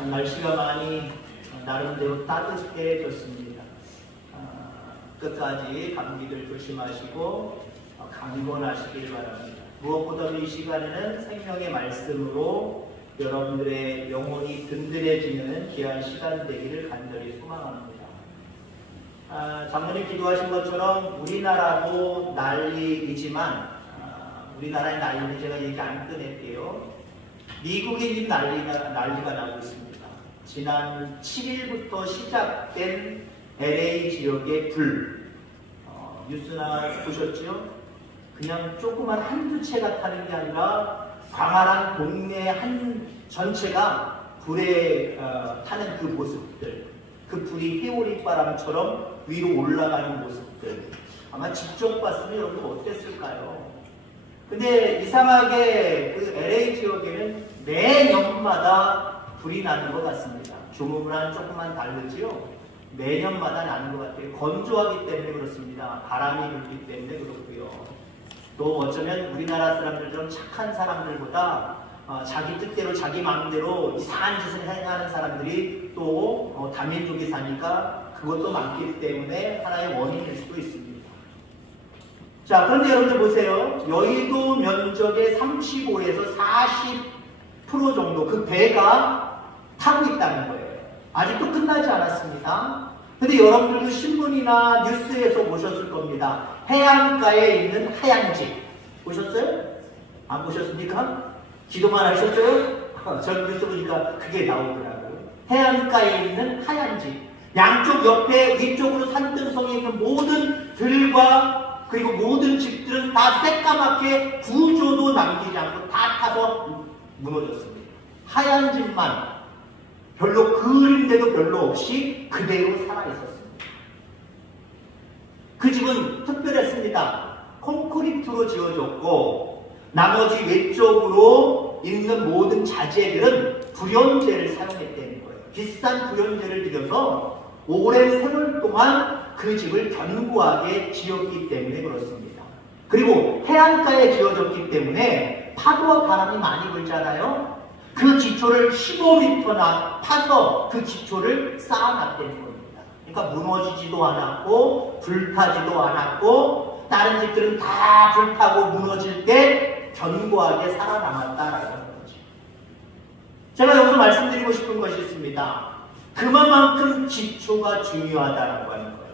날씨가 많이 나름대로 따뜻해졌습니다. 끝까지 감기들 조심하시고 강건하시길 바랍니다. 무엇보다도 이 시간에는 생명의 말씀으로 여러분들의 영혼이 든든해지는 귀한 시간 되기를 간절히 소망합니다. 장로님 기도하신 것처럼 우리나라도 난리이지만 우리나라의 난리는 제가 얘기 안 꺼낼게요. 미국이 지금 난리가 나고 있습니다. 지난 7일부터 시작된 LA 지역의 불, 뉴스나 보셨죠? 그냥 조그만 한두 채가 타는 게 아니라 광활한 동네 한 전체가 불에 타는 그 모습들, 그 불이 회오리바람처럼 위로 올라가는 모습들, 아마 직접 봤으면 여러분 어땠을까요? 근데 이상하게 그 LA 지역에는 매년마다 불이 나는 것 같습니다. 조금은 조금만 다르지요? 매년마다 나는 것 같아요. 건조하기 때문에 그렇습니다. 바람이 불기 때문에 그렇고요. 또 어쩌면 우리나라 사람들처럼 착한 사람들보다 자기 뜻대로 자기 마음대로 이상한 짓을 행하는 사람들이 또 다민족이 사니까 그것도 많기 때문에 하나의 원인일 수도 있습니다. 자, 그런데 여러분들 보세요. 여의도 면적의 35에서 40% 정도 그 배가 타고 있다는 거예요. 아직도 끝나지 않았습니다. 근데 여러분들도 신문이나 뉴스에서 보셨을 겁니다. 해안가에 있는 하얀 집. 보셨어요? 안 보셨습니까? 기도만 하셨어요? 전 뉴스 보니까 그게 나오더라고요. 해안가에 있는 하얀 집. 양쪽 옆에 위쪽으로 산등성이 있는 모든 들과 그리고 모든 집들은 다 새까맣게 구조도 남기지 않고 다 타서 무너졌습니다. 하얀 집만 별로 그림대도 별로 없이 그대로 살아있었습니다. 그 집은 특별했습니다. 콘크리트로 지어졌고 나머지 외쪽으로 있는 모든 자재들은 불연재를 사용했다는 거예요. 비싼 불연재를 들여서 오랜 세월 동안 그 집을 견고하게 지었기 때문에 그렇습니다. 그리고 해안가에 지어졌기 때문에 파도와 바람이 많이 불잖아요. 그 기초를 15m나 파서 그 기초를 쌓아놨다는 겁니다. 그러니까 무너지지도 않았고 불타지도 않았고 다른 집들은 다 불타고 무너질 때 견고하게 살아남았다라는 거죠. 제가 여기서 말씀드리고 싶은 것이 있습니다. 그만큼 기초가 중요하다라고 하는 거예요.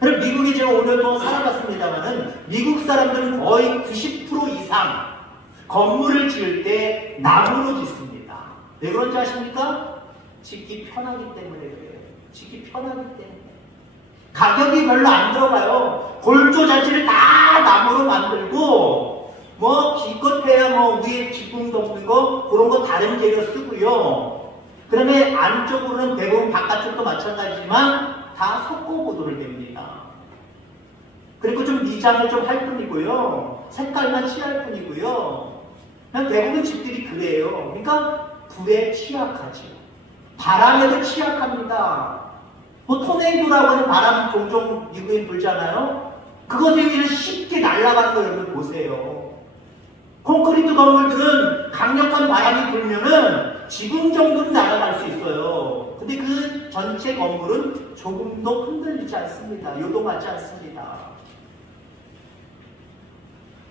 그럼 미국에 제가 오늘 동안 살아봤습니다만은 미국 사람들은 거의 90% 이상 건물을 지을 때 나무로 짓습니다. 왜 그런지 아십니까? 짓기 편하기 때문에 그래요. 짓기 편하기 때문에. 가격이 별로 안 들어가요. 골조 자체를 다 나무로 만들고 기껏해야 위에 기둥 덮는 거 그런 거 다른 재료 쓰고요. 그 다음에 안쪽으로는 대부분 바깥쪽도 마찬가지지만 다 석고보도를 댑니다. 그리고 좀 미장을 좀 할 뿐이고요. 색깔만 칠할 뿐이고요. 그냥 대부분 집들이 그래요. 그러니까 불에 취약하죠. 바람에도 취약합니다. 토네이도라고 하는 바람 종종 미국에 불잖아요. 그것에 의해 쉽게 날아가는 거 여러분 보세요. 콘크리트 건물들은 강력한 바람이 불면은 지붕 정도는 날아갈 수 있어요. 근데 그 전체 건물은 조금도 흔들리지 않습니다. 요동하지 않습니다.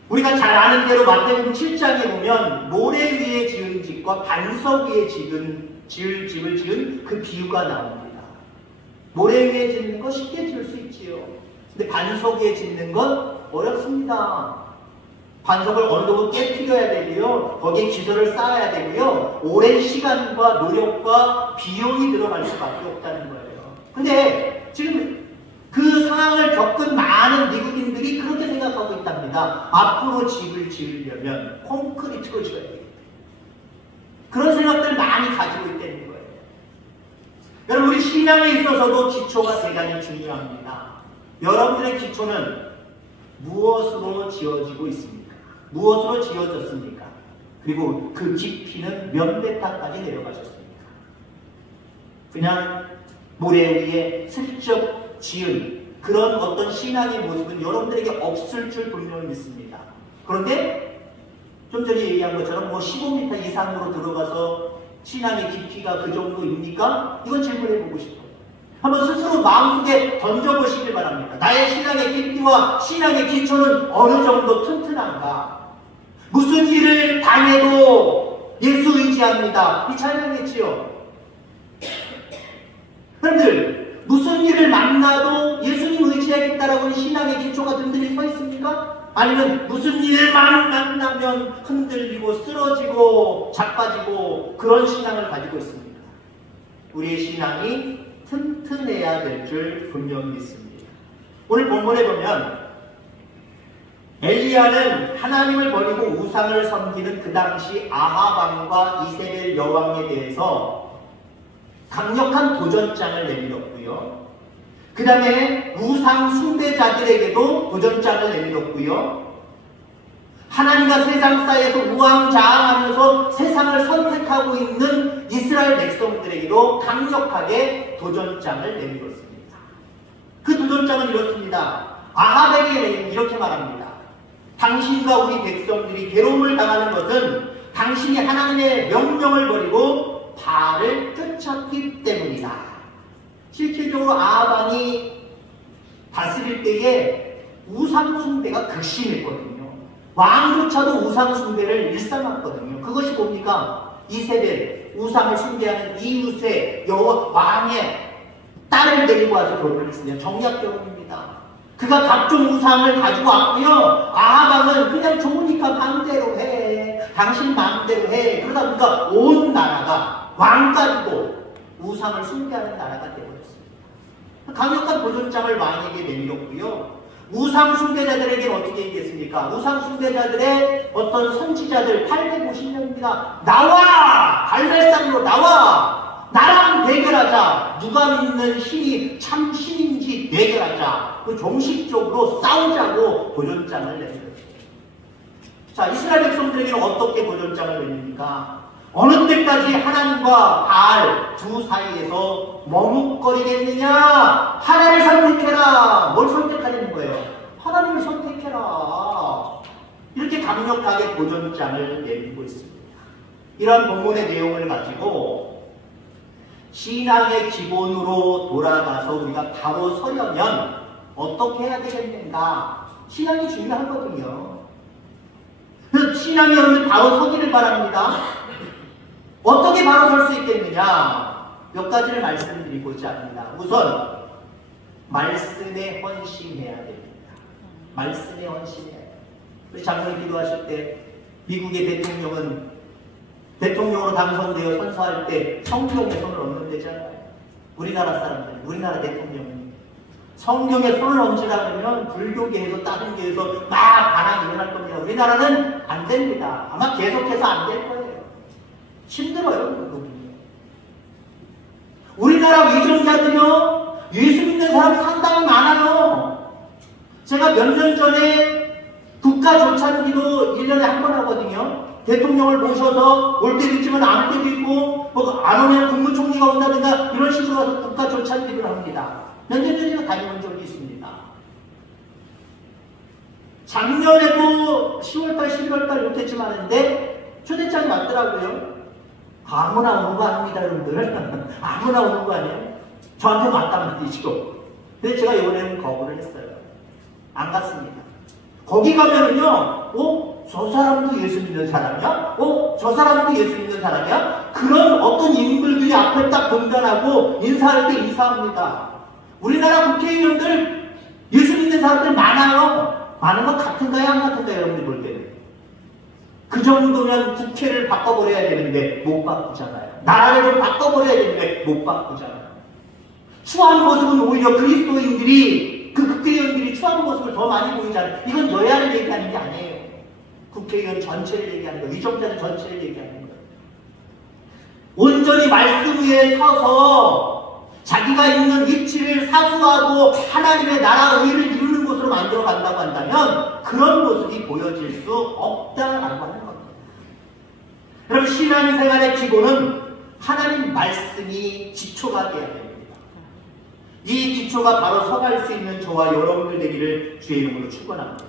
우리가 잘 아는 대로 마태복음 7장에 보면 모래 위에 지은 집과 반석 위에 지을 집을 지은 그 비유가 나옵니다. 모래 위에 짓는 거 쉽게 지을 수 있지요. 근데 반석 위에 짓는 건 어렵습니다. 반석을 어느 정도 깨트려야 되고요. 거기에 기초를 쌓아야 되고요. 오랜 시간과 노력과 비용이 들어갈 수밖에 없다는 거예요. 근데 지금 그 상황을 겪은 많은 미국인들이 그렇게 생각하고 있답니다. 앞으로 집을 지으려면 콘크리트로 지어야 되겠다. 그런 생각들을 많이 가지고 있다는 거예요. 여러분, 우리 신앙에 있어서도 기초가 대단히 중요합니다. 여러분들의 기초는 무엇으로 지어지고 있습니까? 무엇으로 지어졌습니까? 그리고 그 깊이는 몇 메타까지 내려가셨습니까? 그냥 모래 위에 슬쩍 지은 그런 어떤 신앙의 모습은 여러분들에게 없을 줄 분명히 믿습니다. 그런데 좀 전에 얘기한 것처럼 15m 이상으로 들어가서 신앙의 깊이가 그 정도입니까? 이건 질문해보고 싶어요. 한번 스스로 마음속에 던져보시길 바랍니다. 나의 신앙의 깊이와 신앙의 기초는 어느 정도 튼튼한가? 무슨 일을 당해도 예수 의지합니다. 이 찬양했지요. 여러분들, 무슨 일을 만나도 예수님 의지하겠다라고 하는 신앙의 기초가 든든히 서 있습니까? 아니면 무슨 일만 만나면 흔들리고 쓰러지고 자빠지고 그런 신앙을 가지고 있습니다. 우리의 신앙이 튼튼해야 될 줄 분명히 믿습니다. 오늘 본문에 보면 엘리야는 하나님을 버리고 우상을 섬기는 그 당시 아합 왕과 이세벨 여왕에 대해서 강력한 도전장을 내밀었고요. 그 다음에 우상 숭배자들에게도 도전장을 내밀었고요. 하나님과 세상 사이에서 우왕좌왕하면서 세상을 선택하고 있는 이스라엘 백성들에게도 강력하게 도전장을 내밀었습니다. 그 도전장은 이렇습니다. 아합에게 이렇게 말합니다. 당신과 우리 백성들이 괴로움을 당하는 것은 당신이 하나님의 명령을 버리고 바알을 쫓았기 때문이다. 실질적으로 아합 왕이 다스릴 때에 우상 숭배가 극심했거든요. 왕조차도 우상 숭배를 일삼았거든요. 그것이 뭡니까? 이세벨, 우상을 숭배하는 이웃의 왕의 딸을 데리고 와서 결혼을 했습니다. 정략 결혼입니다. 그가 각종 우상을 가지고 왔고요. 아합 왕은 그냥 좋으니까 마음대로 해. 당신 마음대로 해. 그러다 보니까 온 나라가 왕까지도 우상을 숭배하는 나라가 되어버렸습니다. 강력한 도전장을 왕에게 내밀었고요. 우상 숭배자들에게는 어떻게 얘기했습니까? 우상 숭배자들의 어떤 선지자들 850명입니다. 나와! 갈멜산으로 나와! 나랑 대결하자. 누가 믿는 신이 참 신인지 대결하자. 그 정식적으로 싸우자고 도전장을 내밀었습니다. 자, 이스라엘 백성들에게는 어떻게 도전장을 내립니까? 어느 때까지 하나님과 바알 두 사이에서 머뭇거리겠느냐? 하나님을 선택해라. 뭘 선택하려는 거예요? 하나님을 선택해라. 이렇게 강력하게 도전장을 내밀고 있습니다. 이런 본문의 내용을 가지고 신앙의 기본으로 돌아가서 우리가 바로 서려면 어떻게 해야 되겠는가? 신앙이 중요하거든요. 신앙이 여러분 바로 서기를 바랍니다. 어떻게 바로 설 수 있겠느냐? 몇 가지를 말씀드리고자 합니다. 우선 말씀에 헌신해야 됩니다. 말씀에 헌신해야 됩니다. 우리 장로님 기도하실 때 미국의 대통령은 대통령으로 당선되어 선서할 때 성경에 손을 얹는 데잖아요. 우리나라 사람들, 우리나라 대통령은 성경에 손을 얹으라 그러면 불교계에서 다른 교에서 막 반항이 일어날 겁니다. 우리나라는 안 됩니다. 아마 계속해서 안 될 거예요. 힘들어요, 그 부분이. 우리나라 위정자들요, 예수 믿는 사람 상당히 많아요. 제가 몇 년 전에 국가조찬기도 1년에 한 번 하거든요. 대통령을 모셔서 올 때도 있지만 안 올 때도 있고, 뭐 안 오면 국무총리가 온다든가 이런 식으로 가서 국가조찬기를 합니다. 몇 년 전에 다녀온 적이 있습니다. 작년에도 10월달, 11월달 못했지만 하는데 초대장이 왔더라고요. 아무나 오는 거 아닙니다, 여러분들. 아무나 오는 거 아니에요? 저한테 왔단 말이죠. 근데 제가 이번에는 거부를 했어요. 안 갔습니다. 거기 가면은요, 저 사람도 예수 믿는 사람이야? 저 사람도 예수 믿는 사람이야? 그런 어떤 인물들이 앞에 딱 분간하고 인사할 때 인사합니다. 우리나라 국회의원들 예수 믿는 사람들 많아요. 많은 것 같은가요? 안 같은가요? 여러분들 볼 때는. 그 정도면 국회를 바꿔버려야 되는데 못 바꾸잖아요. 나라를 좀 바꿔버려야 되는데 못 바꾸잖아요. 추한 모습은 오히려 그리스도인들이, 그 국회의원들이 추한 모습을 더 많이 보이잖아요. 이건 여야를 얘기하는 게 아니에요. 국회의원 전체를 얘기하는 거예요. 위정자들 전체를 얘기하는 거예요. 온전히 말씀 위에 서서 자기가 있는 위치를 사수하고 하나님의 나라 의를 이루는 곳으로 만들어 간다고 한다면 그런 모습이 보여질 수 없다라고 하는 겁니다. 여러분, 신앙생활의 기본은 하나님 말씀이 기초가 되어야 됩니다. 이 기초가 바로 서갈 수 있는 저와 여러분들 되기를 주의 이름으로 축원합니다.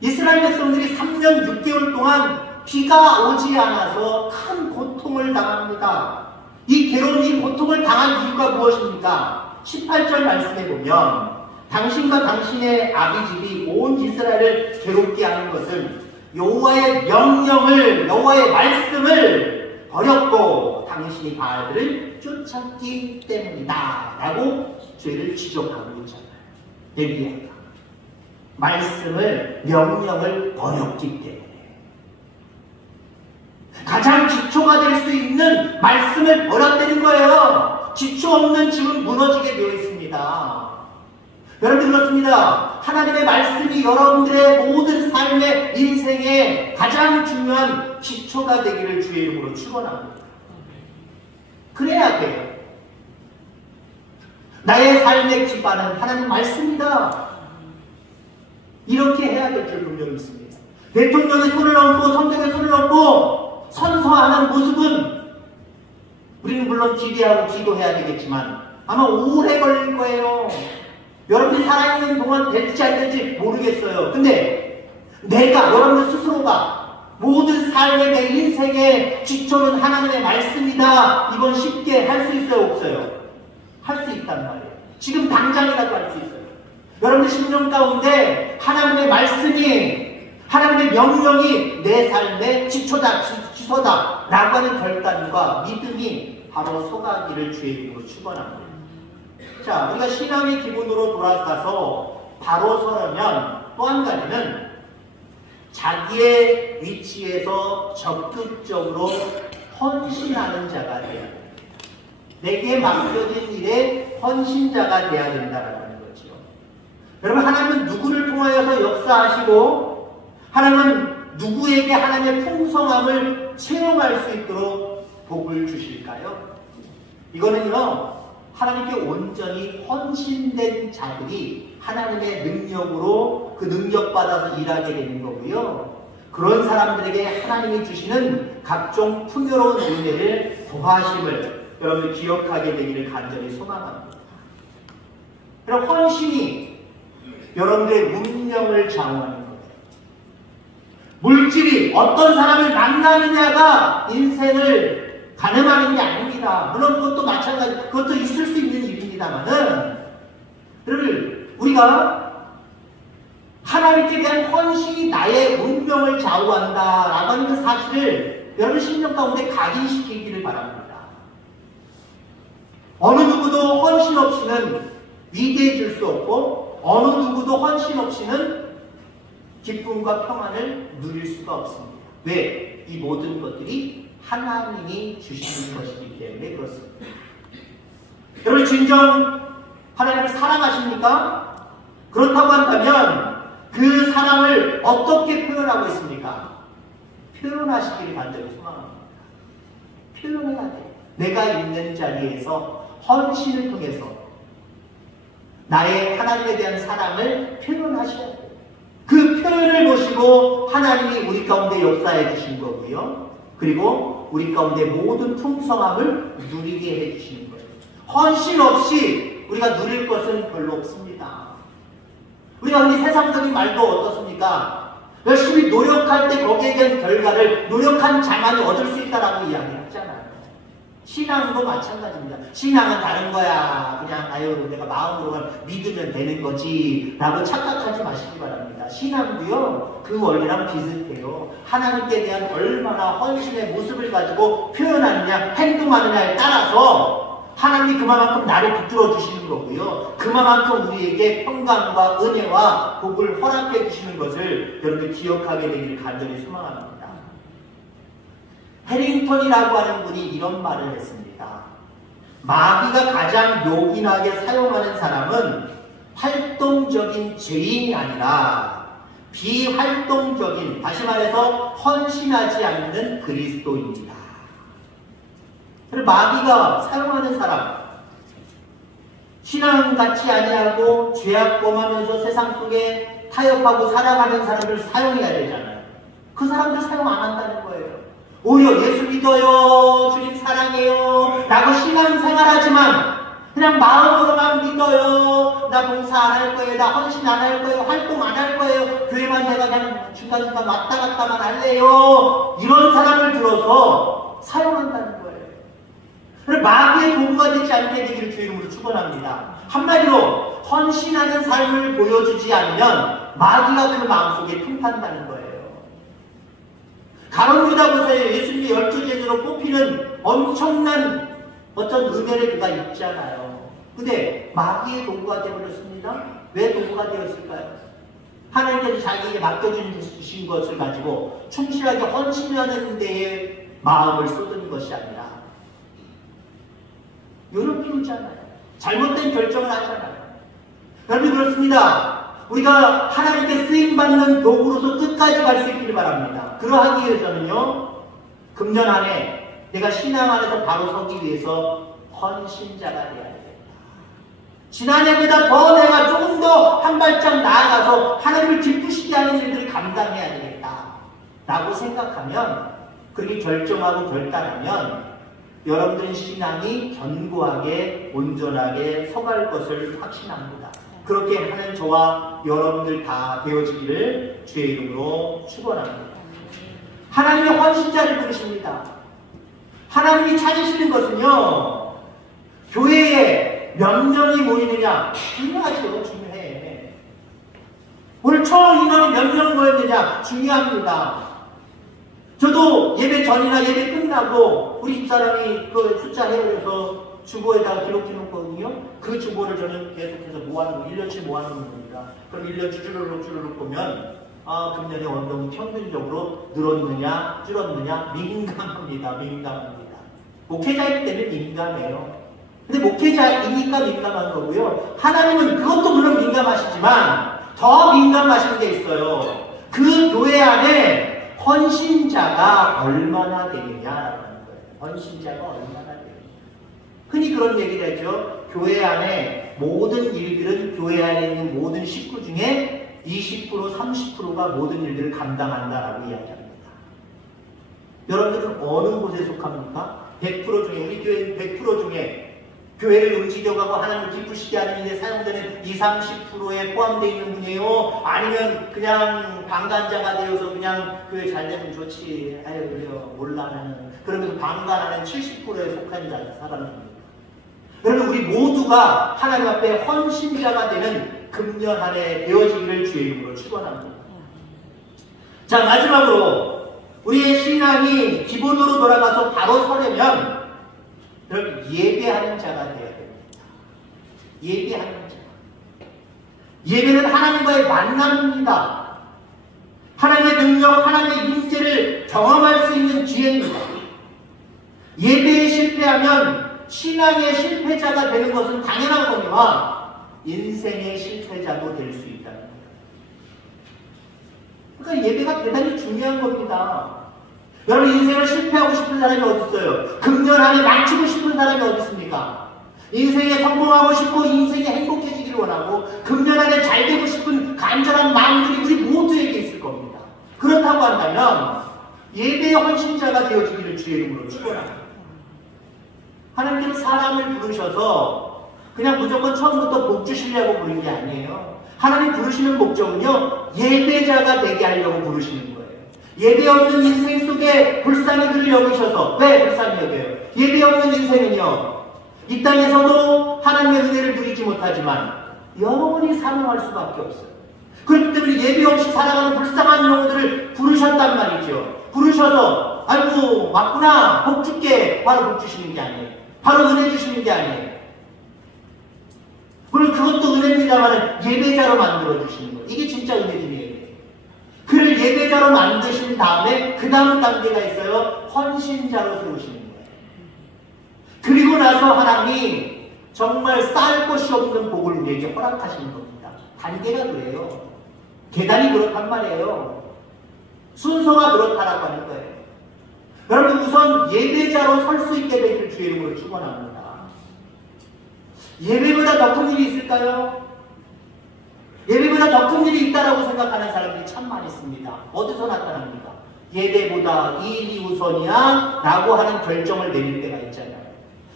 이스라엘 백성들이 3년 6개월 동안 비가 오지 않아서 큰 고통을 당합니다. 이 괴로운 이 고통을 당한 이유가 무엇입니까? 18절 말씀에 보면 당신과 당신의 아비집이 온 이스라엘을 괴롭게 하는 것은 여호와의 명령을, 여호와의 말씀을 버렸고 당신이 바알들을 쫓았기 때문이다 라고 죄를 지적하고 있잖아요. 얘기합니다. 말씀을, 명령을 버렸기 때문에. 가장 기초가 될 수 있는 말씀을 버렸다는 거예요. 기초 없는 집은 무너지게 되어 있습니다. 여러분 그렇습니다. 하나님의 말씀이 여러분들의 모든 삶의 인생의 가장 중요한 기초가 되기를 주의 이름으로 축원합니다. 그래야 돼요. 나의 삶의 기반은 하나님 말씀이다. 이렇게 해야 될 줄 분명히 있습니다. 대통령의 손을 얹고 성경에 손을 얹고 선서하는 모습은 우리는 물론 기대하고 기도해야 되겠지만 아마 오래 걸릴 거예요. 여러분이 살아있는 동안 될지 안 될지 모르겠어요. 근데 내가, 여러분들 스스로가 모든 삶의 내 인생의 기초는 하나님의 말씀이다. 이건 쉽게 할 수 있어요? 없어요? 할 수 있단 말이에요. 지금 당장이라도 할 수 있어요. 여러분들 심령 가운데 하나님의 말씀이, 하나님의 명령이 내 삶의 기초다, 기초다 라고 하는 결단과 믿음이 바로 서가기를 주의 이름으로 축원합니다. 자, 우리가 신앙의 기본으로 돌아가서 바로 서려면 또 한 가지는 자기의 위치에서 적극적으로 헌신하는 자가 돼야 됩니다. 내게 맡겨진 일에 헌신자가 돼야 된다는 거죠. 여러분, 하나님은 누구를 통하여서 역사하시고 하나님은 누구에게 하나님의 풍성함을 체험할 수 있도록 복을 주실까요? 이거는요, 하나님께 온전히 헌신된 자들이 하나님의 능력으로 그 능력받아서 일하게 되는 거고요. 그런 사람들에게 하나님이 주시는 각종 풍요로운 은혜를, 도하심을 여러분들 기억하게 되기를 간절히 소망합니다. 그럼 헌신이 여러분들의 운명을 좌우하는 거예요. 물질이 어떤 사람을 만나느냐가 인생을 가늠하는 게 아닙니다. 물론 그것도 마찬가지, 그것도 있을 수 있는 일입니다만은, 여러분, 우리가 하나님께 대한 헌신이 나의 운명을 좌우한다라고 하는 그 사실을 여러분 심령 가운데 각인시키기를 바랍니다. 어느 누구도 헌신 없이는 위대해질 수 없고, 어느 누구도 헌신 없이는 기쁨과 평안을 누릴 수가 없습니다. 왜? 이 모든 것들이 하나님이 주시는 것이기 때문에 그렇습니다. 여러분, 진정 하나님을 사랑하십니까? 그렇다고 한다면 그 사랑을 어떻게 표현하고 있습니까? 표현하시기를 간절히 소망합니다. 표현해야 돼요. 내가 있는 자리에서 헌신을 통해서 나의 하나님에 대한 사랑을 표현하셔야 돼요. 그 표현을 보시고 하나님이 우리 가운데 역사해 주신 거고요. 그리고 우리 가운데 모든 풍성함을 누리게 해 주시는 거예요. 헌신 없이 우리가 누릴 것은 별로 없습니다. 우리가 흔히 세상적인 말도 어떻습니까? 열심히 노력할 때 거기에 대한 결과를 노력한 자만이 얻을 수 있다라고 이야기했잖아요. 신앙도 마찬가지입니다. 신앙은 다른 거야. 그냥 아유 내가 마음으로만 믿으면 되는 거지 라고 착각하지 마시기 바랍니다. 신앙도요 그 원리랑 비슷해요. 하나님께 대한 얼마나 헌신의 모습을 가지고 표현하느냐 행동하느냐에 따라서 하나님이 그만큼 나를 붙들어 주시는 거고요. 그만큼 우리에게 평강과 은혜와 복을 허락해 주시는 것을 여러분들 기억하게 되기를 간절히 소망합니다. 해링턴이라고 하는 분이 이런 말을 했습니다. 마귀가 가장 요긴하게 사용하는 사람은 활동적인 죄인이 아니라 비활동적인, 다시 말해서 헌신하지 않는 그리스도입니다. 그리고 마귀가 사용하는 사람, 신앙 같지 아니하고 죄악범하면서 세상 속에 타협하고 살아가는 사람들 사용해야 되잖아요. 그 사람들 사용 안 한다는 거예요. 오히려 예수 믿어요, 주님 사랑해요 라고 신앙생활하지만 그냥 마음으로만 믿어요. 나 봉사 안 할 거예요. 나 헌신 안 할 거예요. 활동 안 할 거예요. 교회만 내가 그냥 중간중간 왔다 갔다만 할래요. 이런 사람을 들어서 사용한다는 거예요. 그래서 마귀의 도구가 되지 않게 되기를 주의 이름으로 축원합니다. 한마디로 헌신하는 삶을 보여주지 않으면 마귀가 그 마음속에 틈탄다는 거예요. 가룟 유다 보세요. 예수님이 12제자로 뽑히는 엄청난 어떤 은혜를 그가 있잖아요. 근데 마귀의 도구가 되어버렸습니다. 왜 도구가 되었을까요? 하나님께서 자기에게 맡겨주신 것을 가지고 충실하게 헌신하는 데에 마음을 쏟은 것이 아니라 요런 피우잖아요. 잘못된 결정을 하잖아요. 여러분 그렇습니다. 우리가 하나님께 쓰임받는 도구로서 끝까지 갈 수 있기를 바랍니다. 그러하기 위해서는요, 금년 안에 내가 신앙 안에서 바로 서기 위해서 헌신자가 되어야 됩니다. 지난해보다 더 내가 조금 더 한 발짝 나아가서 하나님을 기쁘시게 하는 일들을 감당해야 되겠다 라고 생각하면, 그렇게 결정하고 결단하면 여러분들의 신앙이 견고하게 온전하게 서갈 것을 확신합니다. 그렇게 하는 저와 여러분들 다 되어지기를 주의 이름으로 축원합니다. 하나님의 헌신자를 부르십니다. 하나님이 찾으시는 것은요, 교회에 몇 명이 모이느냐 중요하죠. 중요해. 오늘 총 인원이 몇 명 모였느냐 중요합니다. 저도 예배 전이나 예배 끝나고 우리 집사람이 그 숫자 해오려서 주보에다가 기록해놓거든요. 그 주보를 저는 계속해서 모아놓은 거, 1년치 모아놓은 겁니다. 그럼 1년치 쭈르륵 보면 금년에 원동이 평균적으로 늘었느냐 줄었느냐 민감합니다. 민감합니다. 목회자이기 때문에 민감해요. 근데 목회자이니까 민감한 거고요. 하나님은 그것도 물론 민감하시지만 더 민감하신 게 있어요. 그 교회 안에 헌신자가 얼마나 되느냐라는 거예요. 헌신자가 얼마나 되느냐. 흔히 그런 얘기를 하죠. 교회 안에 모든 일들은 교회 안에 있는 모든 식구 중에 20%, 30%가 모든 일들을 감당한다라고 이야기합니다. 여러분들은 어느 곳에 속합니까? 100% 중에, 우리 교회는 100% 중에 교회를 움직여가고 하나님을 기쁘시게 하는 일에 사용되는 20, 30%에 포함되어 있는 분이에요? 아니면 그냥 방관자가 되어서 그냥 교회 잘 되면 좋지, 아유 그래요 몰라 나는, 그러면서 방관하는 70%에 속한 사람입니다. 여러분 우리 모두가 하나님 앞에 헌신자가 되는 금년 한 해 되어지기를 주의 이름으로 축원합니다. 자, 마지막으로 우리의 신앙이 기본으로 돌아가서 바로 서려면 여러분 예배하는 자가 되어야 됩니다. 예배하는 자. 예배는 하나님과의 만남입니다. 하나님의 능력, 하나님의 임재를 경험할 수 있는 기회입니다. 예배에 실패하면 신앙의 실패자가 되는 것은 당연한 거니와 인생의 실패자도 될 수 있다는 거예요. 그러니까 예배가 대단히 중요한 겁니다. 여러분 인생을 실패하고 싶은 사람이 어디 있어요? 금년 안에 망치고 싶은 사람이 어디 있습니까? 인생에 성공하고 싶고 인생이 행복해지기를 원하고 금년 안에 잘 되고 싶은 간절한 마음들이 우리 모두에게 있을 겁니다. 그렇다고 한다면 예배의 헌신자가 되어지기를 주의 이름으로 축원합니다. 하나님께서 사람을 부르셔서 그냥 무조건 처음부터 복 주시려고 부른 게 아니에요. 하나님 부르시는 목적은요, 예배자가 되게 하려고 부르시는 거예요. 예배 없는 인생 속에 불쌍히 그를 여기셔서, 왜 불쌍히 여겨요? 예배 없는 인생은요, 이 땅에서도 하나님의 은혜를 누리지 못하지만 영원히 사명할 수밖에 없어요. 그렇기 때문에 예배 없이 살아가는 불쌍한 영혼들을 부르셨단 말이죠. 부르셔서 아이고 맞구나 복 줄게, 바로 복 주시는 게 아니에요. 바로 은혜 주시는 게 아니에요. 물론 그것도 은혜입니다만 예배자로 만들어 주시는 거예요. 이게 진짜 은혜중이에요. 그를 예배자로 만드신 다음에 그 다음 단계가 있어요. 헌신자로 세우시는 거예요. 그리고 나서 하나님이 정말 쌓을 것이 없는 복을 우리에게 허락하시는 겁니다. 단계가 그래요. 계단이 그렇단 말이에요. 순서가 그렇다라고 하는 거예요. 여러분 우선 예배자로 설 수 있게 되기를 주의 이름으로 축원합니다. 예배보다 더 큰 일이 있을까요? 예배보다 더 큰 일이 있다라고 생각하는 사람들이 참 많이 있습니다. 어디서 나타납니까? 예배보다 이 일이 우선이야 라고 하는 결정을 내릴 때가 있잖아요.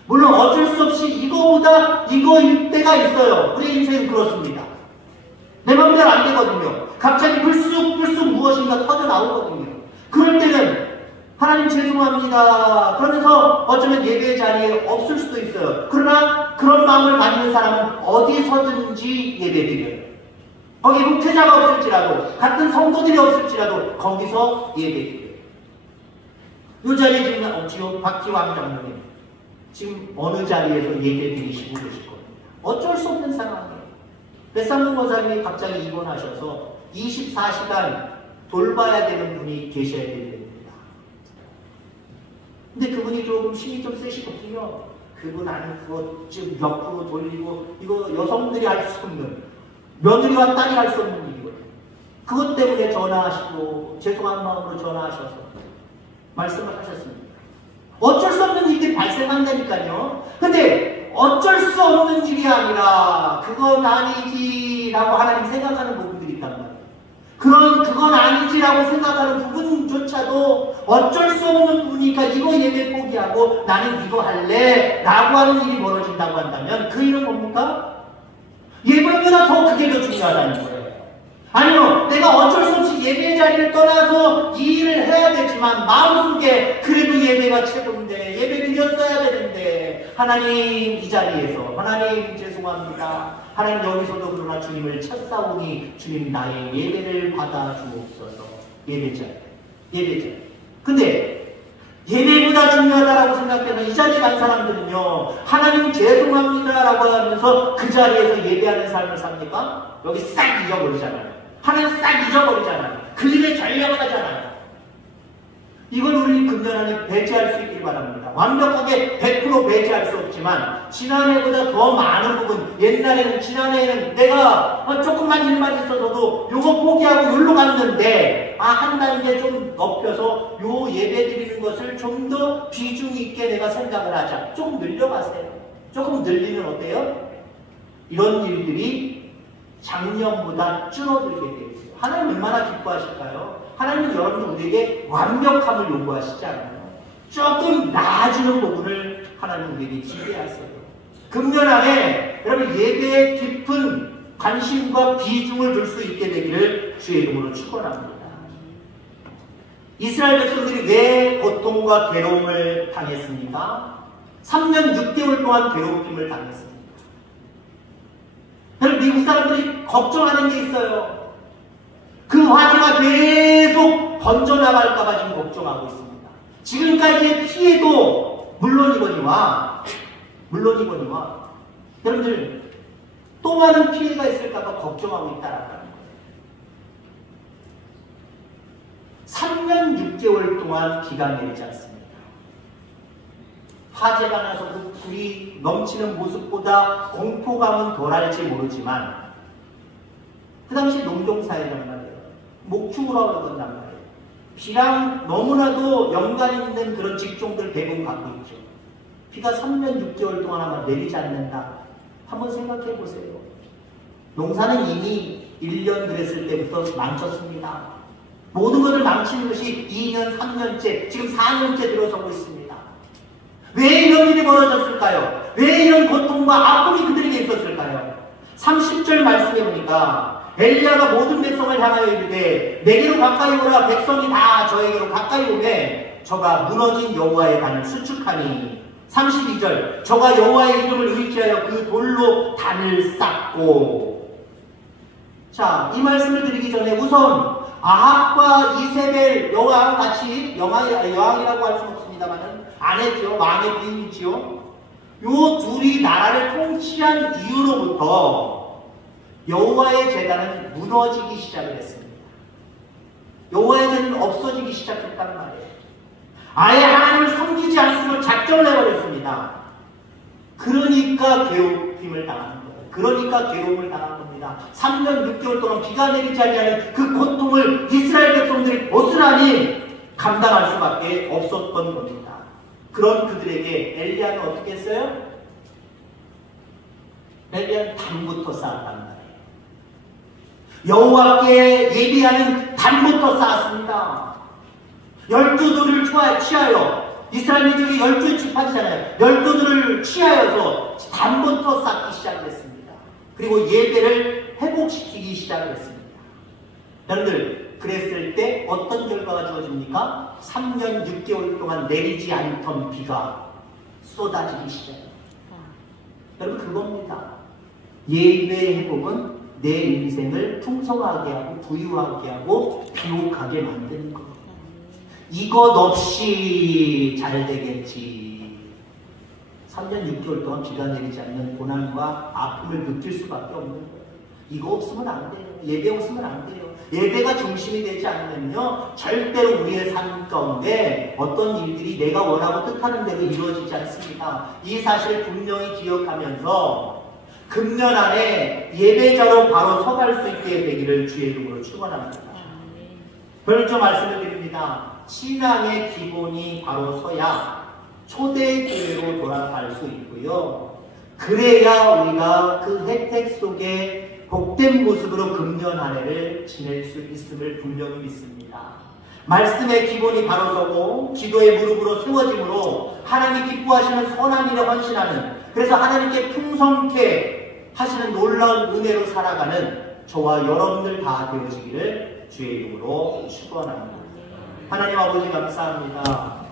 물론 어쩔 수 없이 이거보다 이거일 때가 있어요. 우리 인생은 그렇습니다. 내 맘대로 안 되거든요. 갑자기 불쑥 무엇인가 터져 나오거든요. 그럴 때는 하나님 죄송합니다. 그러면서 어쩌면 예배 자리에 없을 수도 있어요. 그러나 그런 마음을 가지는 사람은 어디서든지 예배드려요. 거기 목회자가 없을지라도, 같은 성도들이 없을지라도 거기서 예배드려요. 이 자리에 지금 박지왕 장로님 지금 어느 자리에서 예배드리시고 계실 겁니다. 어쩔 수 없는 상황이에요. 뱃상문 권사님이 갑자기 입원하셔서 24시간 돌봐야 되는 분이 계셔야 됩니다. 근데 그분이 조금 힘이 좀 세시거든요. 그분 아닌 그거 좀 옆으로 돌리고, 이거 여성들이 할 수 없는, 며느리와 딸이 할 수 없는 일이거든요. 그것 때문에 전화하시고 죄송한 마음으로 전화하셔서 말씀을 하셨습니다. 어쩔 수 없는 일들이 발생한다니까요. 근데 어쩔 수 없는 일이 아니라 그건 아니지라고 하나님 생각하는 부분들이 있단 말이에요. 그건 아니지라고 생각하는 부분조차도 어쩔 수 없는 부분이니까 이거 예배 포기하고 나는 이거 할래 라고 하는 일이 벌어진다고 한다면 그 일은 뭡니까? 예배보다 더 그게 더 중요하다는 거예요. 아니요, 내가 어쩔 수 없이 예배 자리를 떠나서 이 일을 해야 되지만 마음속에 그래도 예배가 최고인데, 예배 드렸어야 되는데, 하나님 이 자리에서 하나님 죄송합니다. 하나님 여기서도 그러나 주님을 찾사오니 주님 나의 예배를 받아주옵소서. 예배자. 근데 예배보다 중요하다라고 생각해서 이 자리에 간 사람들은요, 하나님 죄송합니다라고 하면서 그 자리에서 예배하는 삶을 삽니까? 여기 싹 잊어버리잖아요. 하나님 싹 잊어버리잖아요. 그 일에 전력을 하잖아요. 이걸 우리 금년 안에 배제할 수 있길 바랍니다. 완벽하게 100% 배제할 수 없지만 지난해보다 더 많은 부분, 옛날에는 지난해에는 내가 조금만 일만 있어서도 요거 포기하고 요로 갔는데 한 단계 좀 높여서 요 예배 드리는 것을 좀 더 비중 있게 내가 생각을 하자. 조금 늘려가세요. 조금 늘리면 어때요? 이런 일들이 작년보다 줄어들게 되어 있어요. 하나님 얼마나 기뻐하실까요? 하나님은 여러분들 우리에게 완벽함을 요구하시지 않아요. 조금 나아지는 부분을 하나님 우리에게 기대하세요. 금년 안에 여러분 예배에 깊은 관심과 비중을 둘 수 있게 되기를 주의 이름으로 축원합니다. 이스라엘 백성들이 왜 고통과 괴로움을 당했습니까? 3년 6개월 동안 괴롭힘을 당했습니다. 여러분 미국 사람들이 걱정하는 게 있어요. 그 화재가 계속 번져나갈까봐 지금 걱정하고 있습니다. 지금까지의 피해도 물론이거니와 여러분들 또 많은 피해가 있을까봐 걱정하고 있다라는 거예요. 3년 6개월 동안 비가 내리지 않습니다. 화재가 나서 그 불이 넘치는 모습보다 공포감은 덜할지 모르지만 그 당시 농경사회란 말이에요. 목축으로 그런단 말이에요. 비랑 너무나도 연관 있는 그런 직종들 대부분 갖고 있죠. 비가 3년 6개월 동안 아마 내리지 않는다. 한번 생각해 보세요. 농사는 이미 1년 그랬을 때부터 망쳤습니다. 모든 것을 망치는 것이 2년, 3년째, 지금 4년째 들어서고 있습니다. 왜 이런 일이 벌어졌을까요? 왜 이런 고통과 아픔이 그들에게 있었을까요? 30절 말씀해 보니까 엘리야가 모든 백성을 향하여 이르되 내게로 가까이 오라. 백성이 다 저에게로 가까이 오매 저가 무너진 여호와의 단을 수축하니 32절 저가 여호와의 이름을 의지하여 그 돌로 단을 쌓고. 자, 이 말씀을 드리기 전에 우선 아합과 이세벨 여왕 같이 여왕이라고 할 수는 없습니다만 아내죠. 왕의 부인이지요. 요 둘이 나라를 통치한 이후로부터 여호와의 제단은 무너지기 시작을 했습니다. 여호와의 제단은 없어지기 시작했단 말이에요. 아예 하나님을 섬기지 않기로 작정을 해버렸습니다. 그러니까 괴롭힘을 당하는 거예요. 그러니까 괴로움을 당한 겁니다. 3년 6개월 동안 비가 내리지 않는 그 고통을 이스라엘 백성들이 고스란히 감당할 수밖에 없었던 겁니다. 그런 그들에게 엘리야는 어떻게 했어요? 엘리야는 단부터 쌓았단 말이에요. 여호와께 예비하는 단부터 쌓았습니다. 12돌을 취하여 이스라엘 민족이 12지파잖아요. 12들을 취하여서 담부터 쌓기 시작했습니다. 그리고 예배를 회복시키기 시작했습니다. 여러분들, 그랬을 때 어떤 결과가 주어집니까? 3년 6개월 동안 내리지 않던 비가 쏟아지기 시작합니다. 여러분, 그겁니다. 예배의 회복은 내 인생을 풍성하게 하고 부유하게 하고 비옥하게 만드는 것. 이것 없이 잘 되겠지. 3년 6개월 동안 비가 내리지 않는 고난과 아픔을 느낄 수밖에 없는 거예요. 이거 없으면 안 돼요. 예배 없으면 안 돼요. 예배가 중심이 되지 않으면요, 절대로 우리의 삶 가운데 어떤 일들이 내가 원하고 뜻하는 대로 이루어지지 않습니다. 이 사실을 분명히 기억하면서 금년 안에 예배자로 바로 서갈 수 있게 되기를 주의 이름으로 축원합니다. 별점 말씀을 드립니다. 신앙의 기본이 바로 서야 초대교회로 돌아갈 수 있고요. 그래야 우리가 그 혜택 속에 복된 모습으로 금년 한 해를 지낼 수 있음을 분명히 믿습니다. 말씀의 기본이 바로 서고 기도의 무릎으로 세워짐으로 하나님이 기뻐하시는 선한 일에 헌신하는, 그래서 하나님께 풍성케 하시는 놀라운 은혜로 살아가는 저와 여러분들 다 되어지기를 주의 이름으로 축원합니다. 하나님 아버지 감사합니다.